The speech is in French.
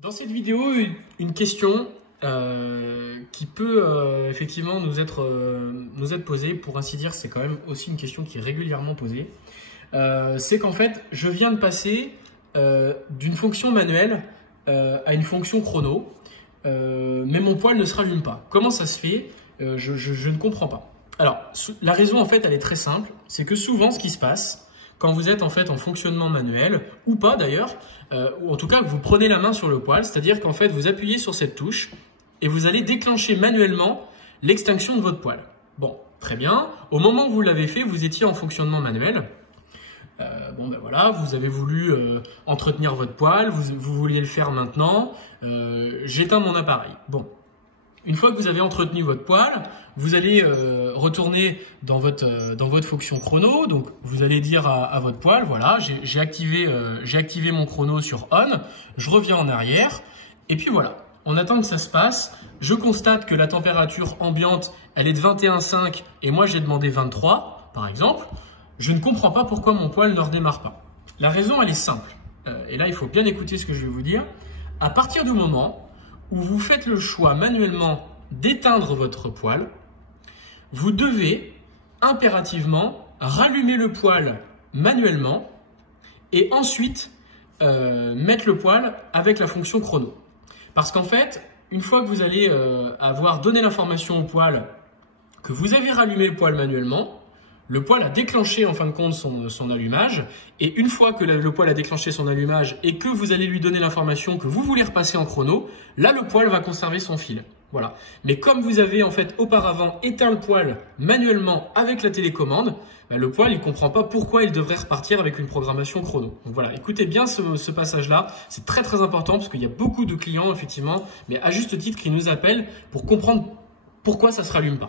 Dans cette vidéo, une question qui peut effectivement nous être posée, pour ainsi dire, c'est quand même aussi une question qui est régulièrement posée. C'est qu'en fait, je viens de passer d'une fonction manuelle à une fonction chrono, mais mon poil ne se rallume pas. Comment ça se fait? Je ne comprends pas. Alors, la raison en fait, elle est très simple, c'est que souvent ce qui se passe, quand vous êtes en fait en fonctionnement manuel, ou pas d'ailleurs, ou en tout cas que vous prenez la main sur le poil, c'est-à-dire qu'en fait vous appuyez sur cette touche et vous allez déclencher manuellement l'extinction de votre poil. Bon, très bien. Au moment où vous l'avez fait, vous étiez en fonctionnement manuel. Bon ben voilà, vous avez voulu entretenir votre poil, vous vouliez le faire maintenant, j'éteins mon appareil. Bon. Une fois que vous avez entretenu votre poil, vous allez retourner dans votre fonction chrono. Donc, vous allez dire à votre poil, voilà, j'ai activé mon chrono sur on, je reviens en arrière, et puis voilà, on attend que ça se passe. Je constate que la température ambiante, elle est de 21,5 et moi j'ai demandé 23, par exemple. Je ne comprends pas pourquoi mon poil ne redémarre pas. La raison, elle est simple. Et là, il faut bien écouter ce que je vais vous dire. À partir du moment où vous faites le choix manuellement d'éteindre votre poil, vous devez impérativement rallumer le poil manuellement et ensuite mettre le poil avec la fonction chrono. Parce qu'en fait, une fois que vous allez avoir donné l'information au poil que vous avez rallumé le poil manuellement, le poil a déclenché en fin de compte son allumage, et une fois que le poil a déclenché son allumage et que vous allez lui donner l'information que vous voulez repasser en chrono, là le poil va conserver son fil. Voilà. Mais comme vous avez en fait auparavant éteint le poil manuellement avec la télécommande, le poil il comprend pas pourquoi il devrait repartir avec une programmation chrono. Donc voilà, écoutez bien ce passage-là, c'est très très important parce qu'il y a beaucoup de clients effectivement, mais à juste titre qui nous appellent pour comprendre pourquoi ça se rallume pas.